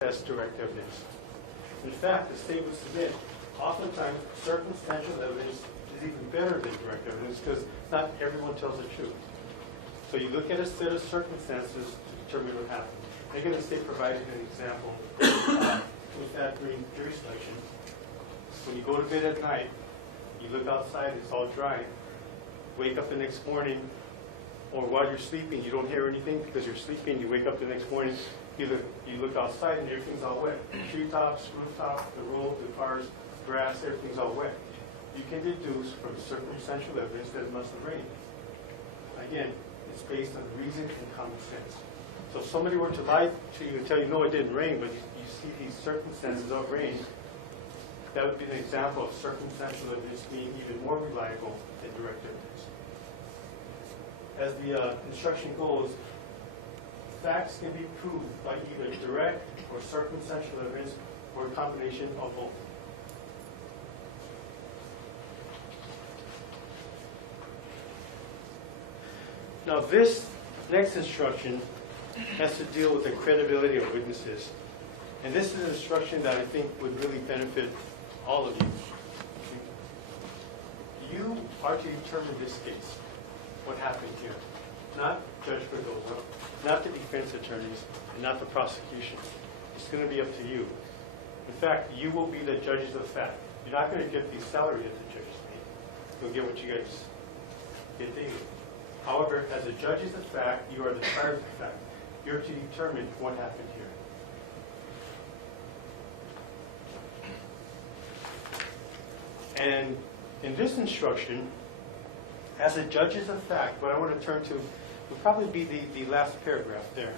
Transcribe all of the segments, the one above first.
as direct evidence. In fact, the state would submit, oftentimes circumstantial evidence is even better than direct evidence because not everyone tells the truth. So you look at a set of circumstances to determine what happened. Again, the state provided an example with that during jury selection. When you go to bed at night, you look outside, it's all dry. Wake up the next morning, or while you're sleeping, you don't hear anything because you're sleeping. You wake up the next morning, you look outside and everything's all wet. Treetops, rooftop, the road, the cars, grass, everything's all wet. You can deduce from circumstantial evidence that it must have rained. Again, it's based on reason and common sense. So if somebody were to lie to you and tell you, no, it didn't rain, but you see these circumstances of rain, that would be an example of circumstantial evidence being even more reliable than direct evidence. As the instruction goes, facts can be proved by either direct or circumstantial evidence or a combination of both. Now this next instruction has to deal with the credibility of witnesses. And this is an instruction that I think would really benefit all of you. You are to determine this case, what happened here. Not Judge Cardozo, not the defense attorneys, and not the prosecution. It's going to be up to you. In fact, you will be the judges of fact. You're not going to get the salary that the judges pay. You'll get what you guys get daily. However, as the judges of fact, you are the triers of fact. You're to determine what happened here. And in this instruction, as the judges of fact, what I want to turn to will probably be the last paragraph there.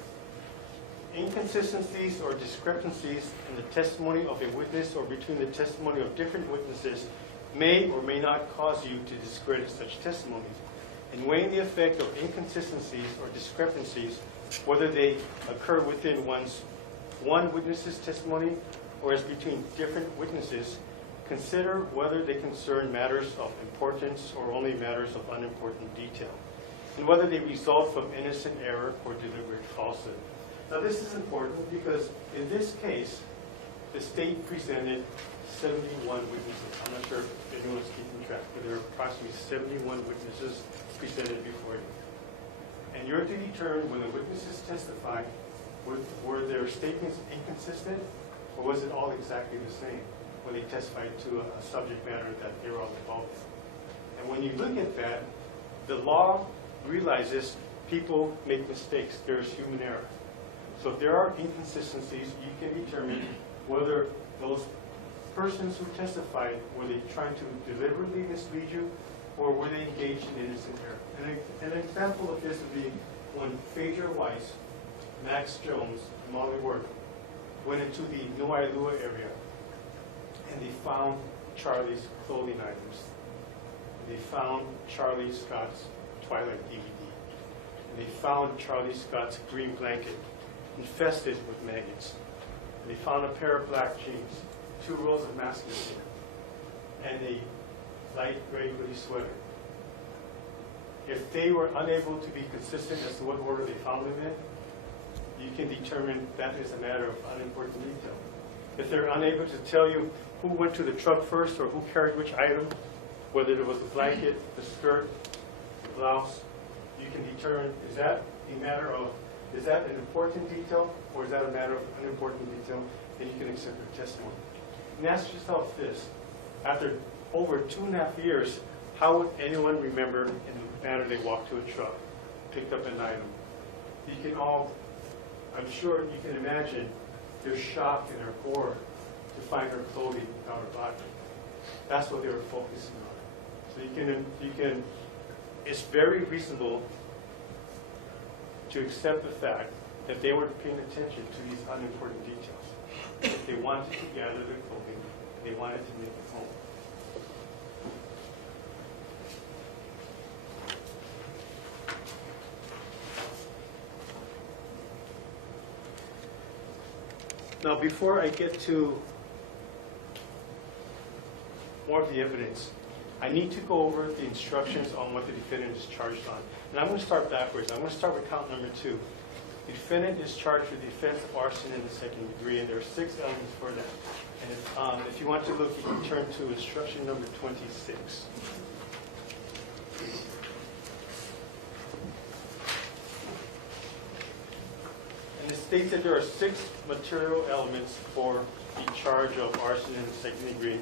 Inconsistencies or discrepancies in the testimony of a witness or between the testimony of different witnesses may or may not cause you to discredit such testimonies. In weighing the effect of inconsistencies or discrepancies, whether they occur within one witness's testimony or as between different witnesses, consider whether they concern matters of importance or only matters of unimportant detail, and whether they result from innocent error or deliberate falsehood. Now this is important because in this case, the state presented 71 witnesses. I'm not sure if anyone's keeping track, but there are approximately 71 witnesses presented before you. And you're to determine when the witnesses testified, were their statements inconsistent, or was it all exactly the same when they testified to a subject matter that they were all involved in? And when you look at that, the law realizes people make mistakes. There's human error. So if there are inconsistencies, you can determine whether those persons who testified, were they trying to deliberately mislead you, or were they engaged in innocent error? And an example of this would be when Phaedra Weiss, Max Jones, and Maui Work went into the Wailuku area, and they found Charlie's clothing items. They found Charlie Scott's Twilight DVD. And they found Charlie Scott's green blanket infested with maggots. And they found a pair of black jeans, 2 rows of masking tape, and a light gray hoodie sweater. If they were unable to be consistent as to what order they found them in, you can determine that is a matter of unimportant detail. If they're unable to tell you who went to the truck first or who carried which item, whether it was the blanket, the skirt, the blouse, you can determine, is that an important detail or is that a matter of unimportant detail, and you can accept their testimony. And ask yourself this, after over 2.5 years, how would anyone remember in the manner they walked to a truck, picked up an item? You can all, I'm sure you can imagine their shock and their horror to find her clothing without her body. That's what they were focusing on. So you can, it's very reasonable to accept the fact that they were paying attention to these unimportant details. If they wanted to gather their clothing, they wanted to make it home. Now, before I get to more of the evidence, I need to go over the instructions on what the defendant is charged on. And I'm going to start backwards. I'm going to start with count number 2. The defendant is charged with the offense of arson in the second degree, and there are 6 elements for that. And if you want to look, you can turn to instruction number 26. And it states that there are 6 material elements for the charge of arson in the second degree.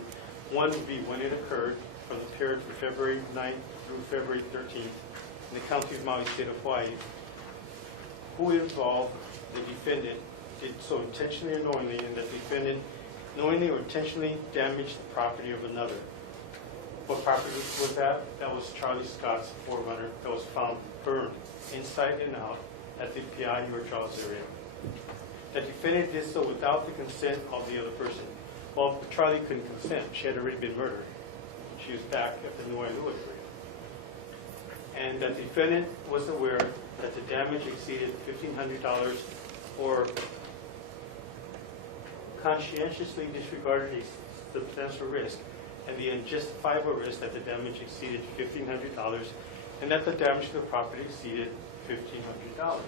One would be when it occurred, from the period from February 9th through February 13th in the county of Maui, state of Hawaii. Who involved the defendant did so intentionally or knowingly, and that the defendant knowingly or intentionally damaged the property of another. What property was that? That was Charlie Scott's 4Runner that was found burned inside and out at the Piahi or Charles area. The defendant did so without the consent of the other person. Well, Charlie couldn't consent. She had already been murdered. She was back at the Wailuku area. And that the defendant was aware that the damage exceeded $1,500 or conscientiously disregarded a substantial risk and the unjustifiable risk that the damage exceeded $1,500 and that the damage to the property exceeded $1,500.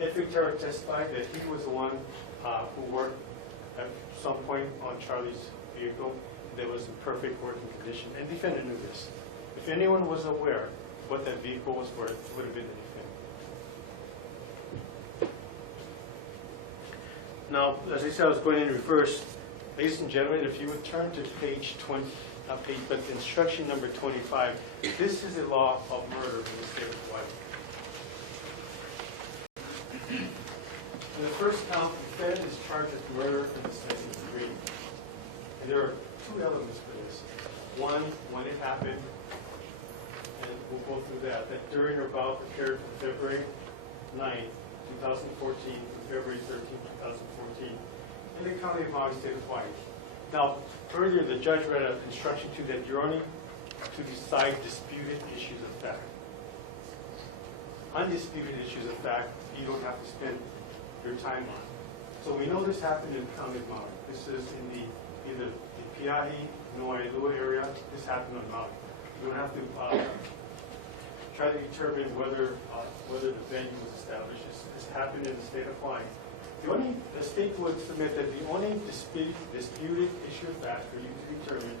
Ed Victor testified that he was the one who worked at some point on Charlie's vehicle. That was in perfect working condition, and the defendant knew this. If anyone was aware what that vehicle was worth, it would have been the defendant. Now, as I said, I was going in reverse. Ladies and gentlemen, if you would turn to page 20, but instruction number 25, this is a law of murder in the state of Hawaii. In the first count, the defendant is charged with murder in the second degree. And there are 2 elements for this. One, when it happened, and we'll go through that during or about the period from February 9th, 2014 to February 13th, 2014, in the county of Maui, state of Hawaii. Now, earlier the judge read an instruction to that you're only to decide disputed issues of fact. Undisputed issues of fact, you don't have to spend your time on. So we know this happened in the county of Maui. This is in the Piahi, Wailuku area. This happened on Maui. You don't have to try to determine whether the venue was established. This happened in the state of Hawaii. The state would submit that the only disputed issue of fact for you to determine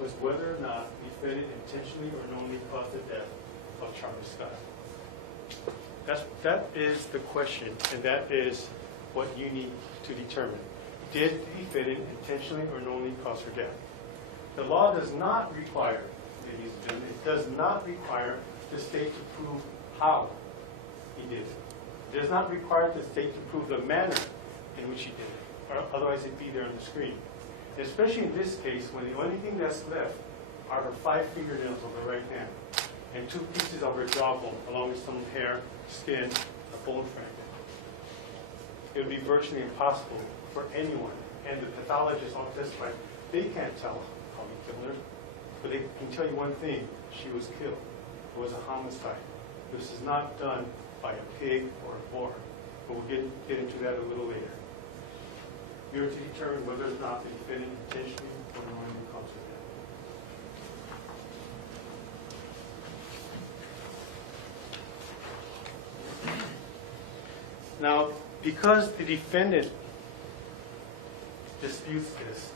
was whether or not the defendant intentionally or knowingly caused the death of Charlie Scott. That is the question, and that is what you need to determine. Did the defendant intentionally or knowingly cause her death? The law does not require, ladies and gentlemen, it does not require the state to prove how he did it. It does not require the state to prove the manner in which he did it, or otherwise it'd be there on the screen. And especially in this case, when the only thing that's left are her 5 fingernails on the right hand and 2 pieces of her jawbone, along with some hair, skin, a bone fragment. It would be virtually impossible for anyone, and the pathologists all testified, they can't tell how he killed her, but they can tell you one thing: she was killed. It was a homicide. This is not done by a pig or a boar, but we'll get into that a little later. You're to determine whether or not the defendant intentionally or knowingly caused her death. Now, because the defendant disputes this,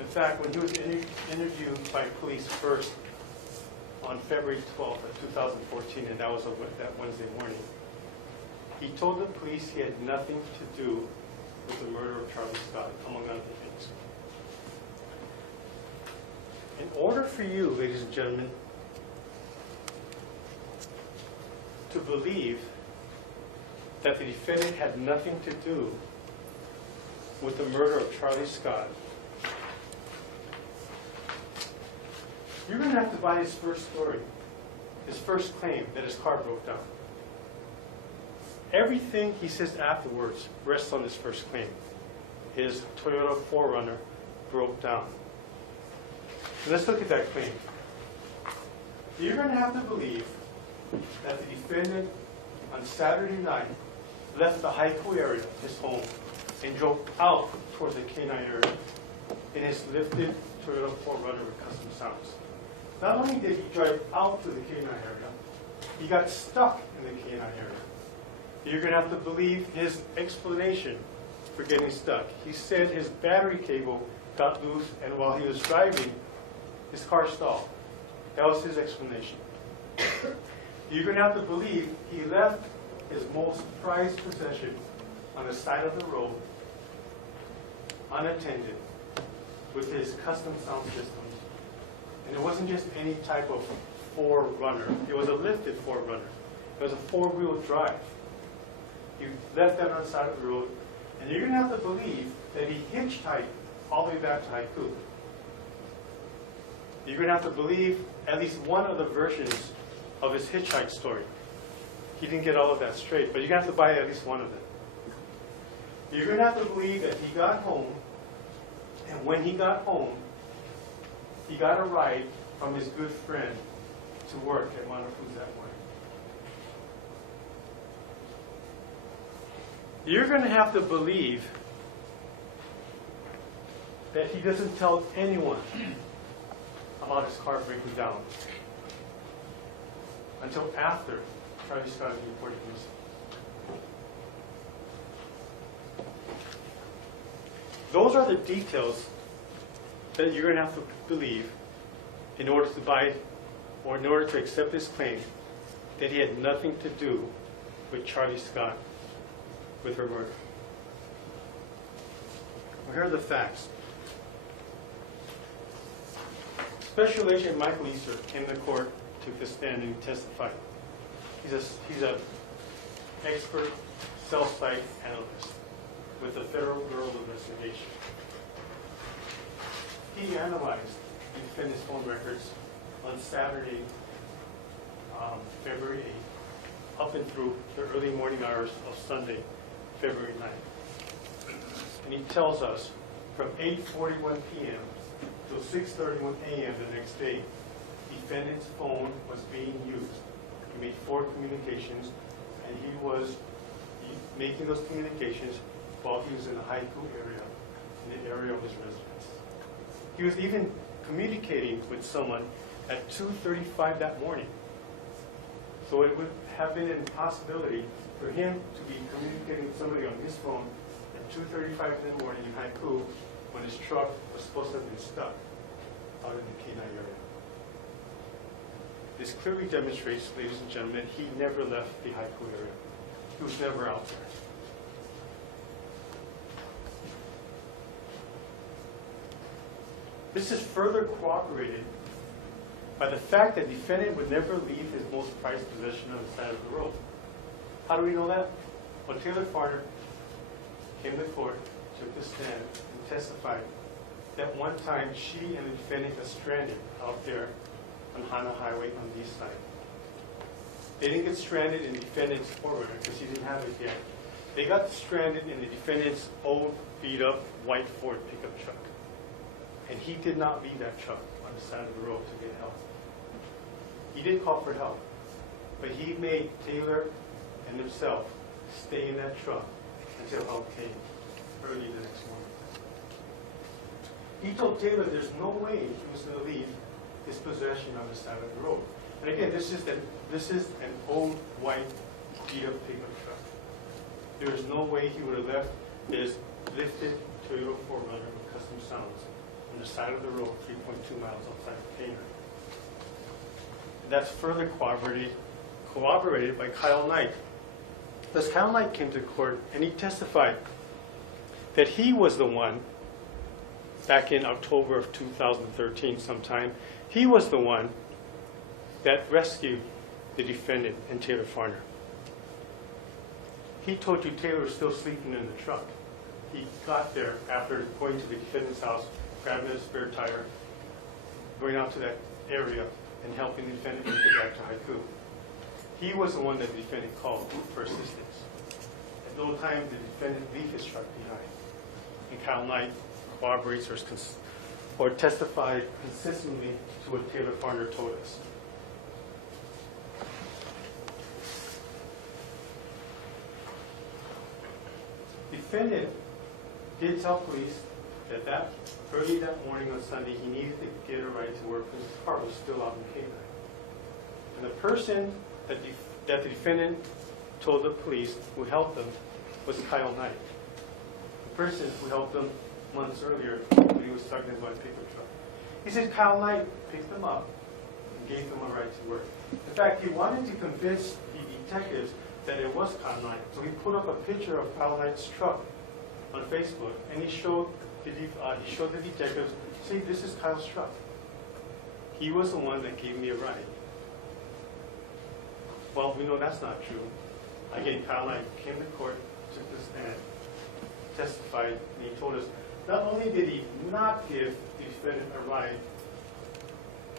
in fact, when he was interviewed by police first on February 12th of 2014, and that was that Wednesday morning, he told the police he had nothing to do with the murder of Charlie Scott, among other things. In order for you, ladies and gentlemen, to believe that the defendant had nothing to do with the murder of Charlie Scott, you're going to have to buy his first story, his first claim that his car broke down. Everything he says afterwards rests on his first claim. His Toyota 4Runner broke down. So let's look at that claim. You're going to have to believe that the defendant on Saturday night left the Haiku area, his home, and drove out towards the K9 area in his lifted Toyota 4Runner with custom sounds. Not only did he drive out to the K9 area, he got stuck in the K9 area. You're going to have to believe his explanation for getting stuck. He said his battery cable got loose, and while he was driving, his car stalled. That was his explanation. You're going to have to believe he left his most prized possession on the side of the road, unattended, with his custom sound systems. And it wasn't just any type of 4Runner. It was a lifted 4Runner. It was a 4-wheel drive. He left that on the side of the road. And you're going to have to believe that he hitchhiked all the way back to Haiku. You're going to have to believe at least one of the versions of his hitchhike story. He didn't get all of that straight, but you're going to have to buy at least one of them. You're going to have to believe that he got home, and when he got home, he got a ride from his good friend to work at Wailuku that morning. You're going to have to believe that he doesn't tell anyone about his car breaking down until after Charlie Scott is reported missing. Those are the details that you're going to have to believe in order to buy, or in order to accept his claim that he had nothing to do with Charlie Scott, with her murder. Well, here are the facts. Special Agent Michael Easter came to court, took the stand, and testified. He's an expert cell site analyst with the Federal Bureau of Investigation. He analyzed the defendant's phone records on Saturday, February 8th, up and through the early morning hours of Sunday, February 9th. And he tells us from 8:41 p.m. till 6:31 a.m. the next day, defendant's phone was being used. He made 4 communications, and he was making those communications while he was in the Haiku area, in the area of his residence. He was even communicating with someone at 2:35 that morning. So it would have been an impossibility for him to be communicating with somebody on his phone at 2:35 in the morning in Haiku when his truck was supposed to have been stuck out in the Kenai area. This clearly demonstrates, ladies and gentlemen, he never left the Haiku area. He was never out there. This is further corroborated by the fact that the defendant would never leave his most prized possession on the side of the road. How do we know that? Well, Taylor Farner came to court, took the stand, and testified that one time she and the defendant got stranded out there on Hana Highway on the east side. They didn't get stranded in the defendant's 4Runner because he didn't have it yet. They got stranded in the defendant's old, beat-up, white Ford pickup truck. And he did not leave that truck on the side of the road to get help. He did call for help, but he made Taylor and himself stay in that truck until help came early the next morning. He told Taylor there's no way he was going to leave his possession on the side of the road. And again, this is an old white beat-up pickup truck. There is no way he would have left his lifted Toyota 4Runner with custom sounds on the side of the road 3.2 miles outside of Kenai. That's further corroborated by Kyle Knight. Thus, Kyle Knight came to court and he testified that he was the one, back in October of 2013 sometime, he was the one that rescued the defendant and Taylor Farner. He told you Taylor was still sleeping in the truck. He got there after going to the defendant's house, grabbing a spare tire, going out to that area, and helping the defendant make it back to Haiku. He was the one that the defendant called for assistance. At no time did the defendant leave his truck behind. And Kyle Knight corroborates or testified consistently to what Taylor Farner told us. Defendant did tell police that early that morning on Sunday he needed to get a ride to work because his car was still out in Kenai. And the person that the defendant told the police who helped them was Kyle Knight, the person who helped them months earlier when he was stuck in his white pickup truck. He said Kyle Knight picked them up and gave them a ride to work. In fact, he wanted to convince the detectives that it was Kyle Knight, so he put up a picture of Kyle Knight's truck on Facebook, and he showed the detectives, see, this is Kyle's truck. He was the one that gave me a ride. Well, we know that's not true. Again, Kyle Knight came to court, took the stand, testified, and he told us not only did he not give the defendant a ride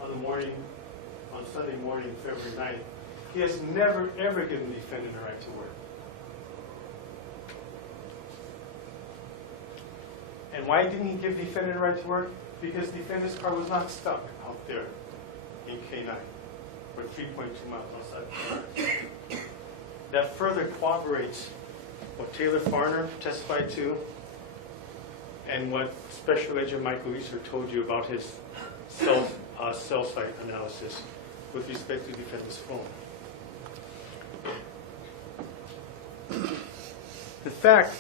on Sunday morning, February 9th, he has never, ever given the defendant a ride to work. And why didn't he give the defendant a ride to work? Because the defendant's car was not stuck out there in K9, or 3.2 miles outside. That further corroborates what Taylor Farner testified to and what Special Agent Michael Easter told you about his cell site analysis with respect to the defendant's phone. In fact,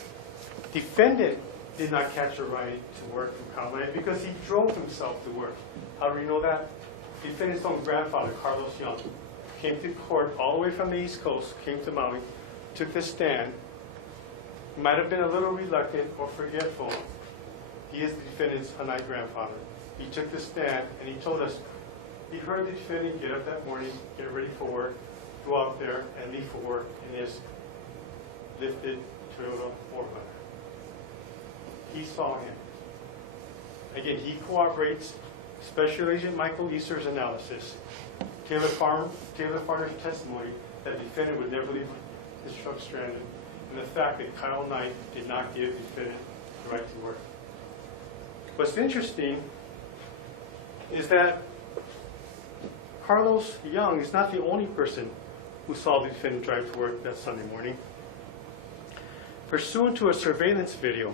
defendant did not catch a ride to work from Kyle Knight because he drove himself to work. How do we know that? Defendant's own grandfather, Carlos Young, came to court all the way from the East Coast, came to Maui, took the stand. He might have been a little reluctant or forgetful. He is the defendant's Hanai grandfather. He took the stand and he told us he heard the defendant get up that morning, get ready for work, go out there and leave for work in his lifted Toyota 400. He saw him. Again, he corroborates Special Agent Michael Easter's analysis, Taylor Farner's testimony that the defendant would never leave his truck stranded, and the fact that Kyle Knight did not give the defendant the right to work. What's interesting is that Carlos Young is not the only person who saw the defendant drive to work that Sunday morning. Pursuant to a surveillance video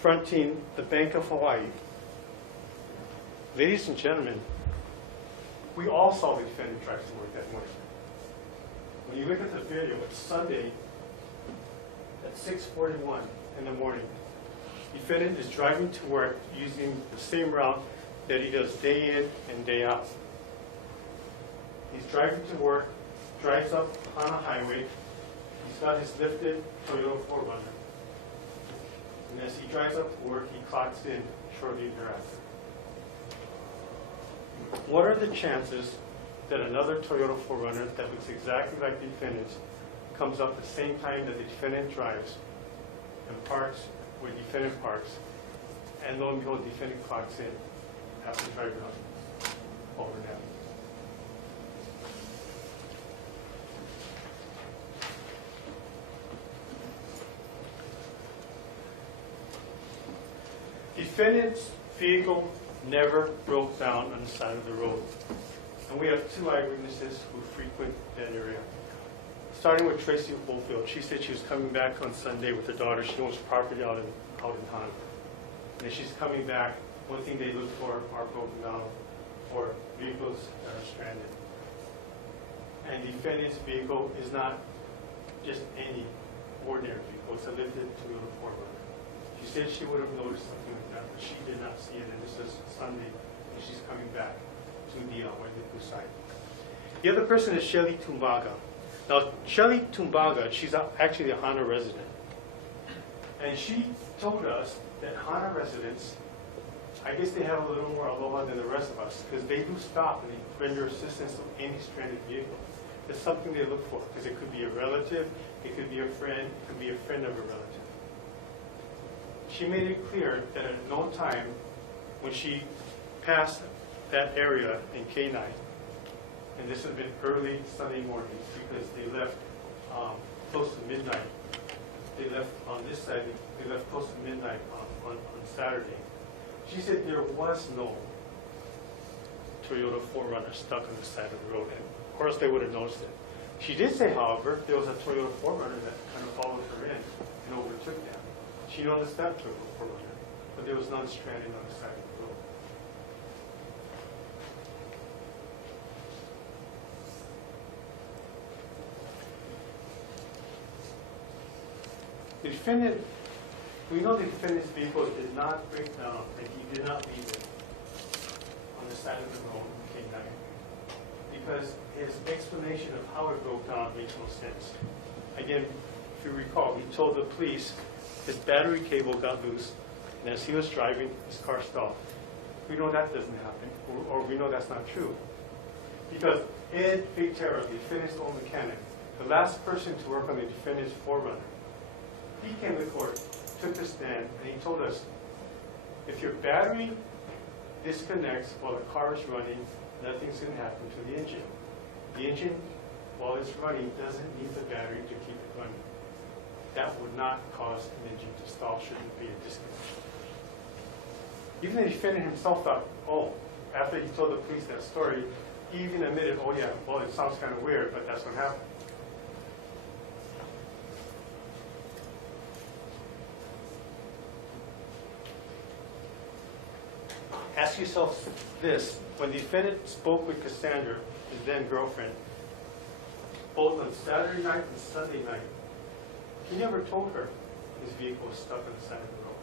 fronting the Bank of Hawaii, ladies and gentlemen, we all saw the defendant drive to work that morning. When you look at the video, it's Sunday at 6:41 in the morning. The defendant is driving to work using the same route that he does day in and day out. He's driving to work, drives up on a highway. He's got his lifted Toyota 4Runner. And as he drives up to work, he clocks in shortly thereafter. What are the chances that another Toyota 4Runner that looks exactly like the defendant's comes up the same time that the defendant drives and parks where the defendant parks, and lo and behold, the defendant clocks in after driving up over now? Defendant's vehicle never broke down on the side of the road. And we have two eyewitnesses who frequent that area. Starting with Tracy Holefield. She said she was coming back on Sunday with her daughter. She owns property out in Hana. And as she's coming back, one thing they look for are broken down or vehicles that are stranded. And the defendant's vehicle is not just any ordinary vehicle. It's a lifted Toyota 4Runner. She said she would have noticed something like that, but she did not see it, and this is Sunday, and she's coming back to the Wailuku site. The other person is Shelly Tumbaga. Now, Shelly Tumbaga, she's actually a Hana resident, and she told us that Hana residents, I guess they have a little more aloha than the rest of us, because they do stop and they render assistance to any stranded vehicle. It's something they look for, because it could be a relative, it could be a friend, it could be a friend of a relative. She made it clear that at no time when she passed that area in K9, and this had been early Sunday morning because they left close to midnight. They left on this side, they left close to midnight on Saturday. She said there was no Toyota 4Runner stuck on the side of the road, and of course they would have noticed it. She did say, however, there was a Toyota 4Runner that kind of followed her in and overtook them. She noticed that Toyota 4Runner, but there was none stranded on the side of the road. The defendant, we know the defendant's vehicle did not break down, and he did not leave it on the side of the road in K9, because his explanation of how it broke down makes no sense. Again, if you recall, he told the police his battery cable got loose, and as he was driving, his car stalled. We know that doesn't happen, or we know that's not true. Because Ed Fitera, the defendant's own mechanic, the last person to work on the defendant's 4Runner, he came to court, took the stand, and he told us, if your battery disconnects while the car is running, nothing's going to happen to the engine. The engine, while it's running, doesn't need the battery to keep it running. That would not cause an engine to stall, shouldn't be a disconnect. Even the defendant himself thought, oh, after he told the police that story, he even admitted, oh yeah, well, it sounds kind of weird, but that's what happened. Ask yourself this: when the defendant spoke with Cassandra, his then girlfriend, both on Saturday night and Sunday night, he never told her his vehicle was stuck on the side of the road.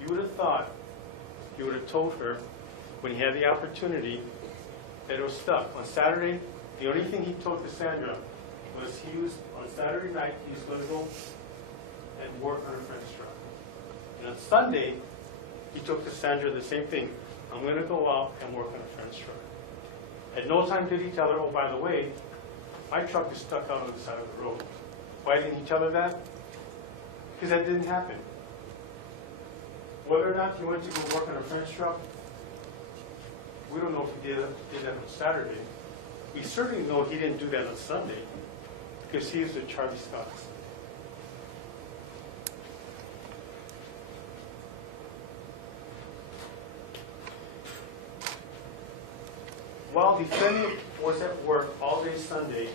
You would have thought he would have told her when he had the opportunity that it was stuck. On Saturday, the only thing he told Cassandra was on Saturday night, he was going to go and work on a friend's truck. And on Sunday, he told Cassandra the same thing. I'm going to go out and work on a friend's truck. At no time did he tell her, oh, by the way, my truck is stuck out on the side of the road. Why didn't he tell her that? Because that didn't happen. Whether or not he went to go work on a friend's truck, we don't know if he did that on Saturday. We certainly know he didn't do that on Sunday, because he was with Charlie Scott's. While the defendant was at work all day Sunday,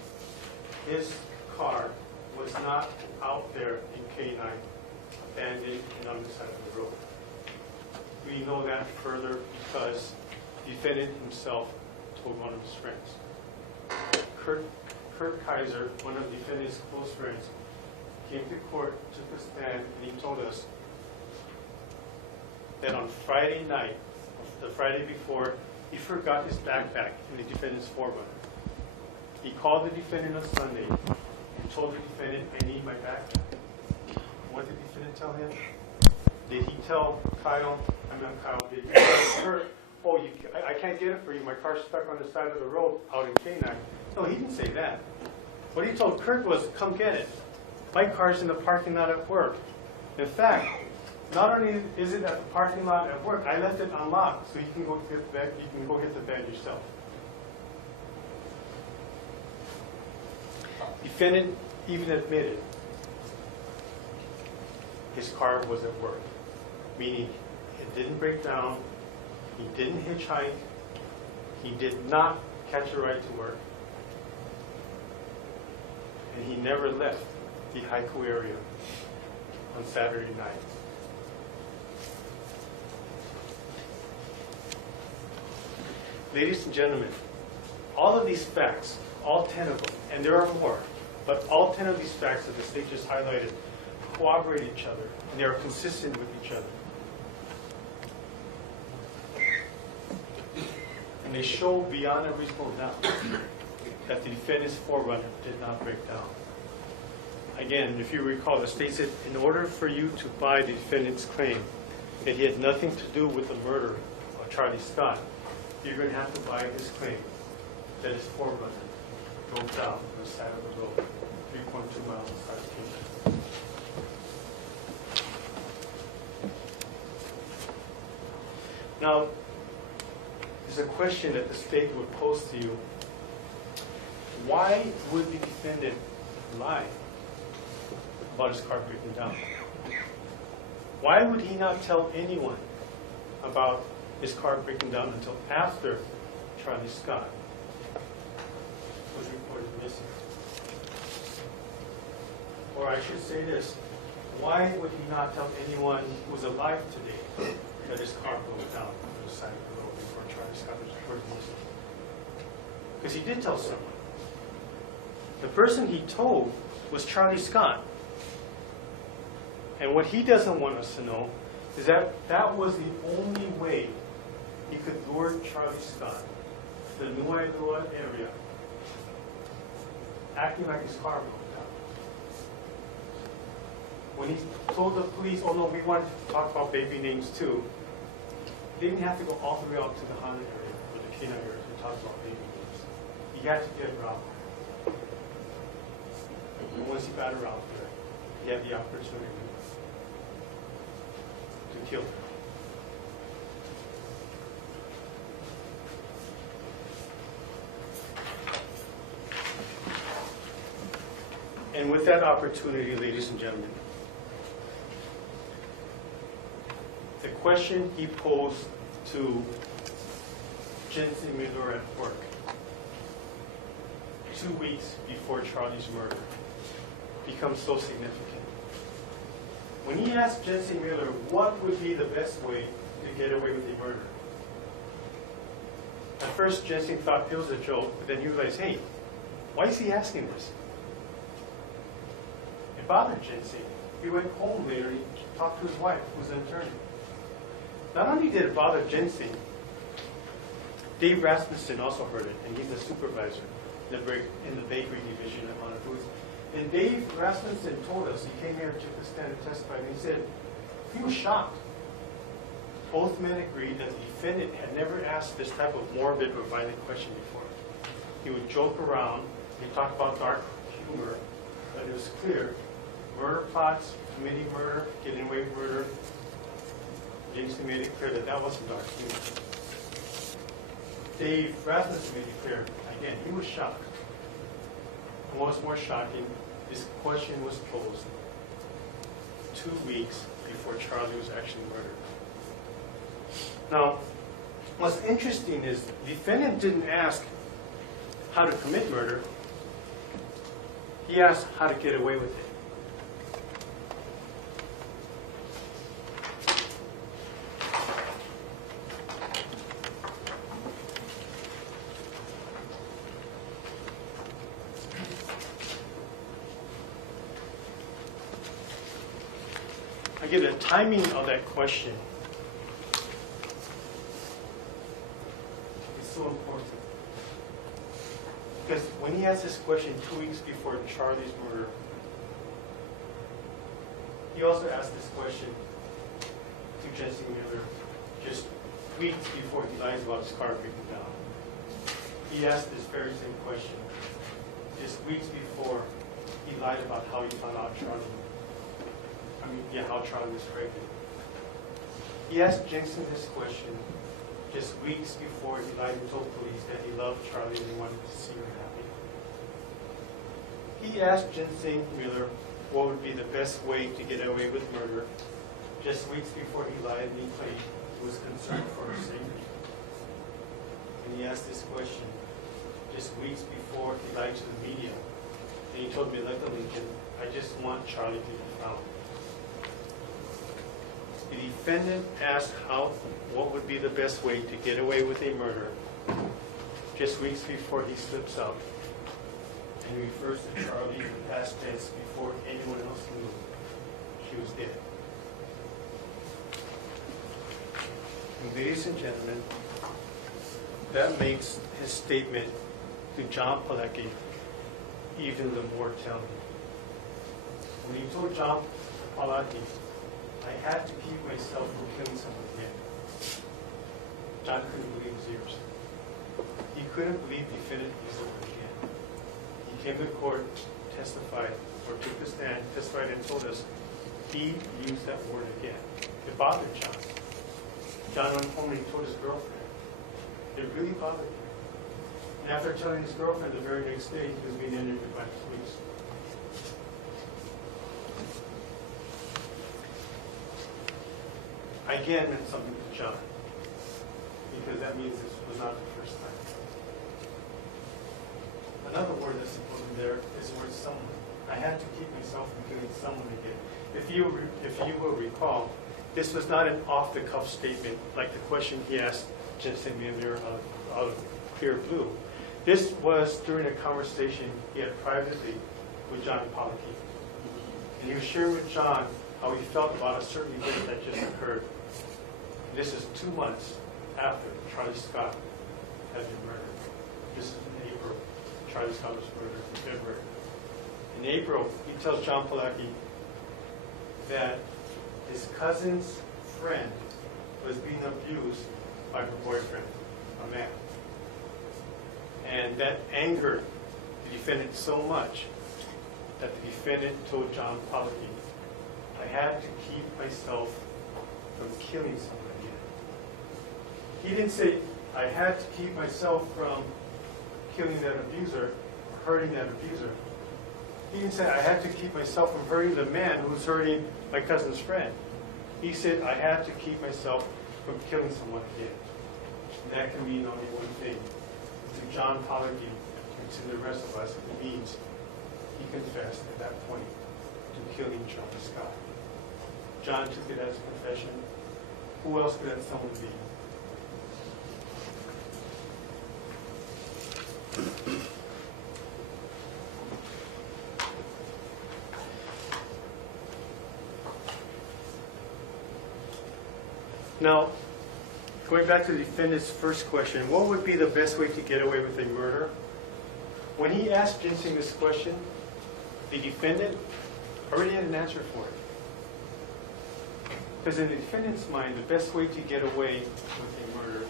his car was not out there in K9, abandoned and on the side of the road. We know that further because the defendant himself told one of his friends. Kurt Kaiser, one of the defendant's close friends, came to court, took a stand, and he told us that on Friday night, the Friday before, he forgot his backpack in the defendant's 4Runner. He called the defendant on Sunday and told the defendant, I need my backpack. What did the defendant tell him? Did he tell Kyle, did he tell Kurt, oh, I can't get it for you, my car's stuck on the side of the road out in K9. No, he didn't say that. What he told Kurt was, come get it. My car's in the parking lot at work. In fact, not only is it at the parking lot at work, I left it unlocked, so you can go get the bag, you can go get the bag yourself. Defendant even admitted his car was at work, meaning it didn't break down, he didn't hitchhike, he did not catch a ride to work, and he never left the Haiku area on Saturday night. Ladies and gentlemen, all of these facts, all 10 of them, and there are more, but all 10 of these facts that the state just highlighted corroborate each other, and they are consistent with each other. And they show beyond a reasonable doubt that the defendant's 4Runner did not break down. Again, if you recall, the state said in order for you to buy the defendant's claim that he had nothing to do with the murder of Charlie Scott, you're going to have to buy his claim that his 4Runner broke down on the side of the road, 3.2 miles outside of Kingman. Now, there's a question that the state would pose to you. Why would the defendant lie about his car breaking down? Why would he not tell anyone about his car breaking down until after Charlie Scott was reported missing? Or I should say this, why would he not tell anyone who was alive today that his car broke down on the side of the road before Charlie Scott was reported missing? Because he did tell someone. The person he told was Charlie Scott. And what he doesn't want us to know is that that was the only way he could lure Charlie Scott to the Wailuku area, acting like his car broke down. When he told the police, oh no, we wanted to talk about baby names too, he didn't have to go all the way out to the Honda area or the Kena area to talk about baby names. He had to get around. And once he got around there, he had the opportunity to kill her. And with that opportunity, ladies and gentlemen, the question he posed to Jensen Miller at work 2 weeks before Charlie's murder becomes so significant. When he asked Jensen Miller what would be the best way to get away with the murder, at first Jensen thought it was a joke, but then he realized, hey, why is he asking this? It bothered Jensen. He went home later and he talked to his wife, who's an attorney. Not only did it bother Jensen, Dave Rasmussen also heard it, and he's the supervisor in the bakery division at Honda Foods. And Dave Rasmussen told us, he came here and took a stand and testified, and he said he was shocked. Both men agreed that the defendant had never asked this type of morbid or violent question before. He would joke around, he talked about dark humor, but it was clear, murder plots, committing murder, getting away with murder. Jason made it clear that that wasn't dark humor. Dave Rasmussen made it clear, again, he was shocked. And what was more shocking, this question was posed 2 weeks before Charlie was actually murdered. Now, what's interesting is the defendant didn't ask how to commit murder. He asked how to get away with it. Again, the timing of that question is so important. Because when he asked this question 2 weeks before Charlie's murder, he also asked this question to Jensen Miller just weeks before he lies about his car breaking down. He asked this very same question just weeks before he lied about how he found out how Charlie was pregnant. He asked Jensen this question just weeks before he lied and told police that he loved Charlie and he wanted to see her happy. He asked Jensen Miller what would be the best way to get away with murder just weeks before he lied and he claimed he was concerned for her safety. And he asked this question just weeks before he lied to the media. And he told me, like the Lincoln, I just want Charlie to be found. The defendant asked what would be the best way to get away with a murder just weeks before he slips up. And he refers to Charlie in the past tense before anyone else knew she was dead. And ladies and gentlemen, that makes his statement to John Pilecki even the more telling. When he told John Pilecki, I had to keep myself from killing someone again, John couldn't believe his ears. He couldn't believe the defendant used the word again. He came to court, testified, or took the stand, testified, and told us he used that word again. It bothered John. John went home and he told his girlfriend. It really bothered him. And after telling his girlfriend the very next day, he was being interviewed by the police. Again meant something to John, because that means this was not the first time. Another word that's important there is the word someone. I had to keep myself from killing someone again. If you will recall, this was not an off-the-cuff statement like the question he asked Jensen Miller out of clear blue. This was during a conversation he had privately with John Pilecki. And he was sharing with John how he felt about a certain event that just occurred. This is 2 months after Charlie Scott had been murdered. This is in April. Charlie Scott was murdered in February. In April, he tells John Palaki that his cousin's friend was being abused by her boyfriend, a man. And that angered the defendant so much that the defendant told John Palaki, I had to keep myself from killing someone again. He didn't say, I had to keep myself from killing that abuser, or hurting that abuser. He didn't say, I had to keep myself from hurting the man who was hurting my cousin's friend. He said, I had to keep myself from killing someone again. And that can mean only one thing. To John Palaki and to the rest of us, it means he confessed at that point to killing Charlie Scott. John took it as a confession. Who else could that someone be? Now, going back to the defendant's first question, what would be the best way to get away with a murder? When he asked Ginseng this question, the defendant already had an answer for it. Because in the defendant's mind, the best way to get away with a murder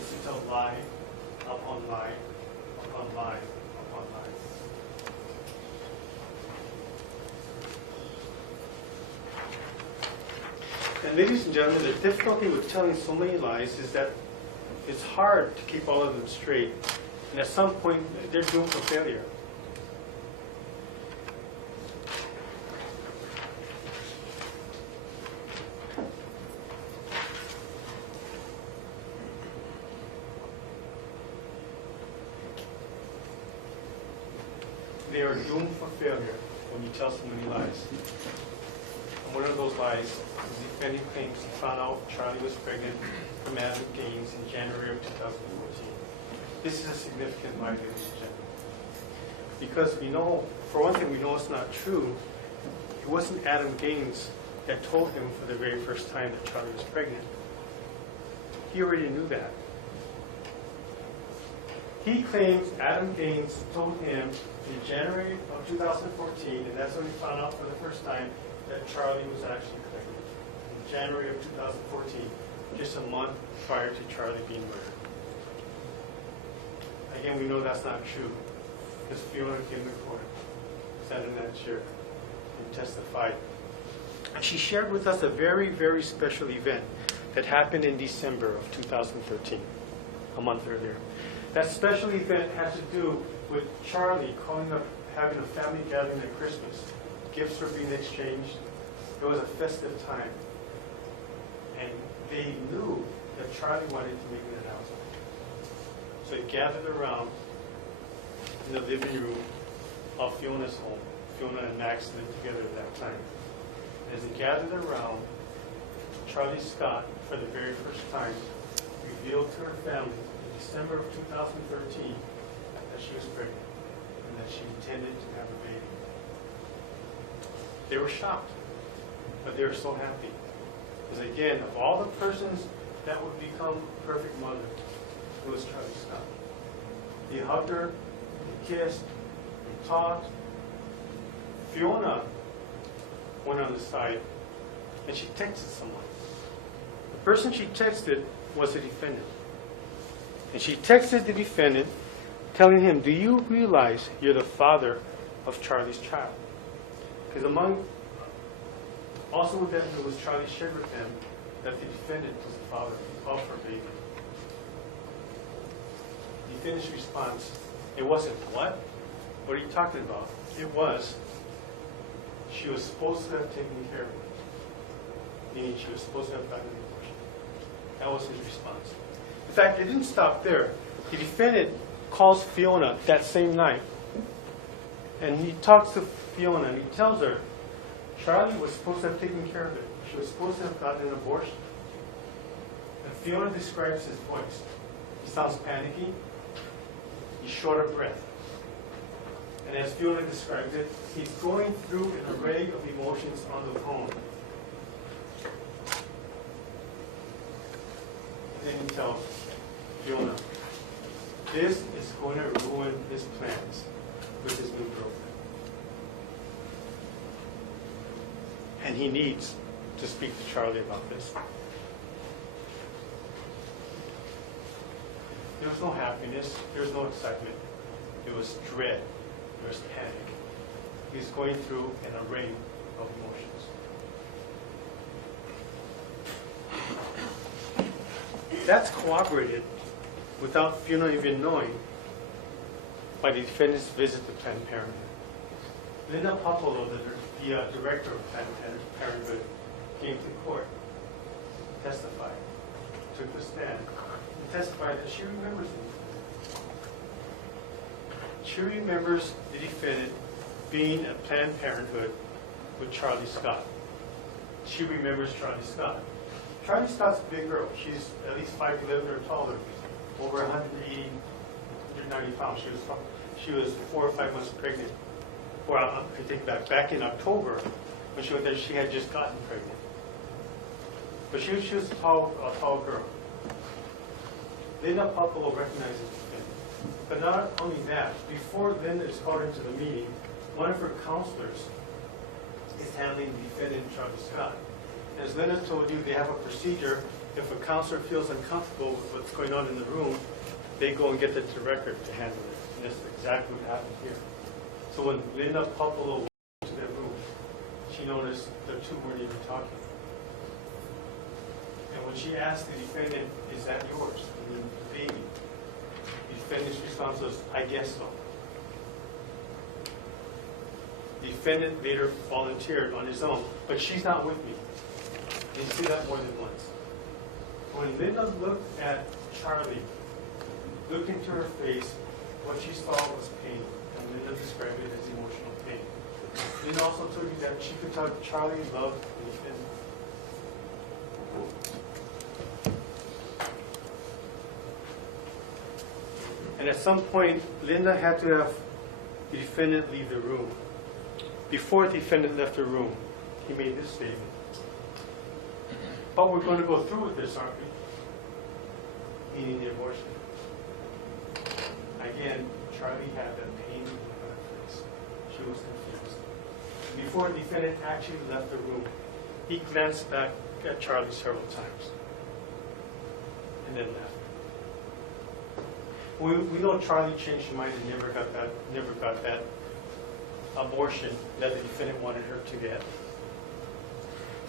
is to tell lie upon lie upon lie upon lie. And ladies and gentlemen, the difficulty with telling so many lies is that it's hard to keep all of them straight. And at some point, they're doomed for failure. They are doomed for failure when you tell so many lies. And one of those lies, the defendant claims he found out Charlie was pregnant from Adam Gaines in January of 2014. This is a significant lie, ladies and gentlemen. Because we know, for one thing, we know it's not true. It wasn't Adam Gaines that told him for the very first time that Charlie was pregnant. He already knew that. He claims Adam Gaines told him in January of 2014, and that's when he found out for the first time that Charlie was actually pregnant. In January of 2014, just a month prior to Charlie being murdered. Again, we know that's not true, because Fiona came to court, sat in that chair, and testified. And she shared with us a very, very special event that happened in December of 2013, a month earlier. That special event had to do with Charlie calling up, having a family gathering at Christmas. Gifts were being exchanged. It was a festive time. And they knew that Charlie wanted to make an announcement. So they gathered around in the living room of Fiona's home. Fiona and Max lived together at that time. As they gathered around, Charlie Scott, for the very first time, revealed to her family in December of 2013 that she was pregnant and that she intended to have a baby. They were shocked, but they were so happy. Because again, of all the persons that would become a perfect mother, it was Charlie Scott. He hugged her, he kissed, he talked. Fiona went on the side and she texted someone. The person she texted was the defendant. And she texted the defendant telling him, do you realize you're the father of Charlie's child? Because also with that was Charlie shared with them that the defendant was the father of her baby. The defendant's response, it wasn't what? What are you talking about? It was, she was supposed to have taken care of it. Meaning she was supposed to have gotten an abortion. That was his response. In fact, it didn't stop there. The defendant calls Fiona that same night. And he talks to Fiona and he tells her, Charlie was supposed to have taken care of it. She was supposed to have gotten an abortion. And Fiona describes his voice. He sounds panicky. He's short of breath. And as Fiona described it, he's going through an array of emotions on the phone. And then he tells Fiona, this is going to ruin his plans with his new girlfriend. And he needs to speak to Charlie about this. There was no happiness. There was no excitement. It was dread. There was panic. He was going through an array of emotions. That's corroborated without Fiona even knowing by the defendant's visit to Planned Parenthood. Linda Popolo, the director of Planned Parenthood, came to court, testified, took the stand, and testified that she remembers him. She remembers the defendant being at Planned Parenthood with Charlie Scott. She remembers Charlie Scott. Charlie Scott's a big girl. She's at least 5'11" or taller, over 180, 190 pounds. She was 4 or 5 months pregnant. Or I take that back in October, when she went there, she had just gotten pregnant. But she was a tall girl. Linda Popolo recognizes the defendant. But not only that, before Linda is called into the meeting, one of her counselors is handling the defendant, Charlie Scott. As Linda told you, they have a procedure. If a counselor feels uncomfortable with what's going on in the room, they go and get the director to handle it. And that's exactly what happened here. So when Linda Popolo went to that room, she noticed the two weren't even talking. And when she asked the defendant, "Is that yours?" I mean, the baby, the defendant's response was, "I guess so." The defendant later volunteered on his own, but she's not with me. And you see that more than once. When Linda looked at Charlie, looked into her face, what she saw was pain. And Linda described it as emotional pain. Linda also told you that she could tell Charlie loved the defendant. And at some point, Linda had to have the defendant leave the room. Before the defendant left the room, he made this statement. But we're going to go through with this, aren't we? Meaning the abortion. Again, Charlie had that pain in her face. She was confused. Before the defendant actually left the room, he glanced back at Charlie several times and then left. We know Charlie changed his mind and never got that abortion that the defendant wanted her to get.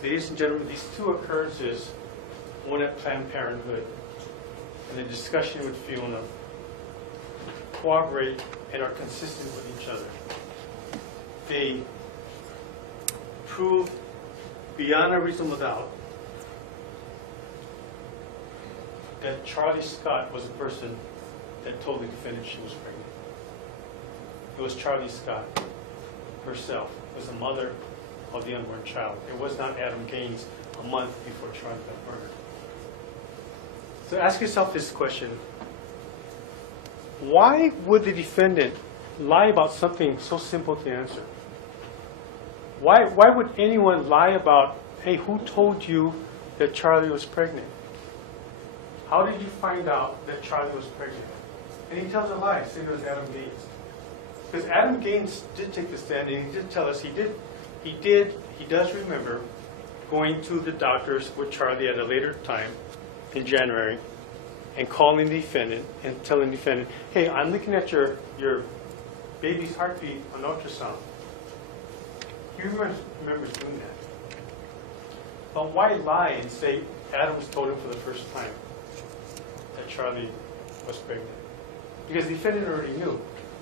Ladies and gentlemen, these two occurrences, one at Planned Parenthood and the discussion with Fiona, corroborate and are consistent with each other. They prove beyond a reasonable doubt that Charlie Scott was the person that told the defendant she was pregnant. It was Charlie Scott herself, was the mother of the unborn child. It was not Adam Gaines a month before Charlie got murdered. So ask yourself this question. Why would the defendant lie about something so simple to answer? Why would anyone lie about, hey, who told you that Charlie was pregnant? How did you find out that Charlie was pregnant? And he tells a lie, saying it was Adam Gaines. Because Adam Gaines did take the stand, and he did tell us he does remember going to the doctors with Charlie at a later time in January and calling the defendant and telling the defendant, hey, I'm looking at your baby's heartbeat on ultrasound. He remembers doing that. But why lie and say Adams told him for the first time that Charlie was pregnant? Because the defendant already knew.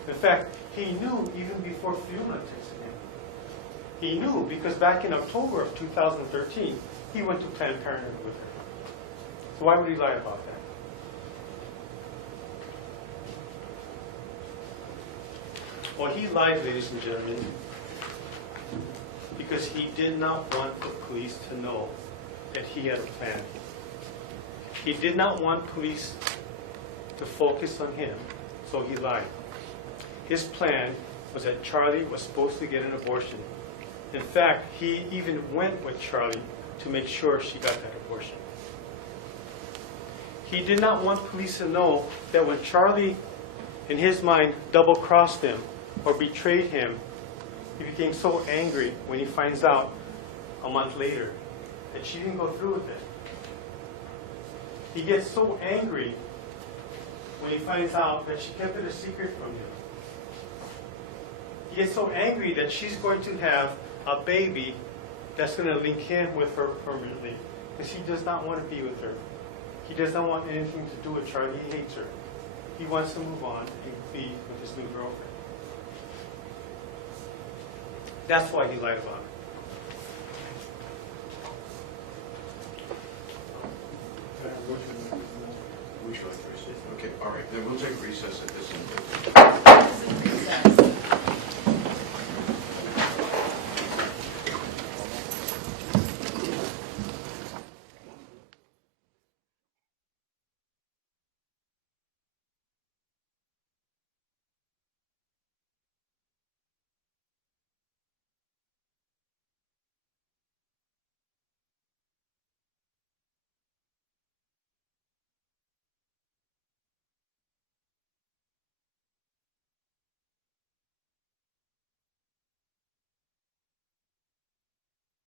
In fact, he knew even before Fiona texted him. He knew because back in October of 2013, he went to Planned Parenthood with her. So why would he lie about that? Well, he lied, ladies and gentlemen, because he did not want the police to know that he had a plan. He did not want police to focus on him, so he lied. His plan was that Charlie was supposed to get an abortion. In fact, he even went with Charlie to make sure she got that abortion. He did not want police to know that when Charlie, in his mind, double-crossed him or betrayed him, he became so angry when he finds out a month later that she didn't go through with it. He gets so angry when he finds out that she kept it a secret from him. He gets so angry that she's going to have a baby that's going to link him with her permanently, because he does not want to be with her. He does not want anything to do with Charlie. He hates her. He wants to move on and be with his new girlfriend. That's why he lied about it. We should. Okay, all right, then we'll take recess at this end.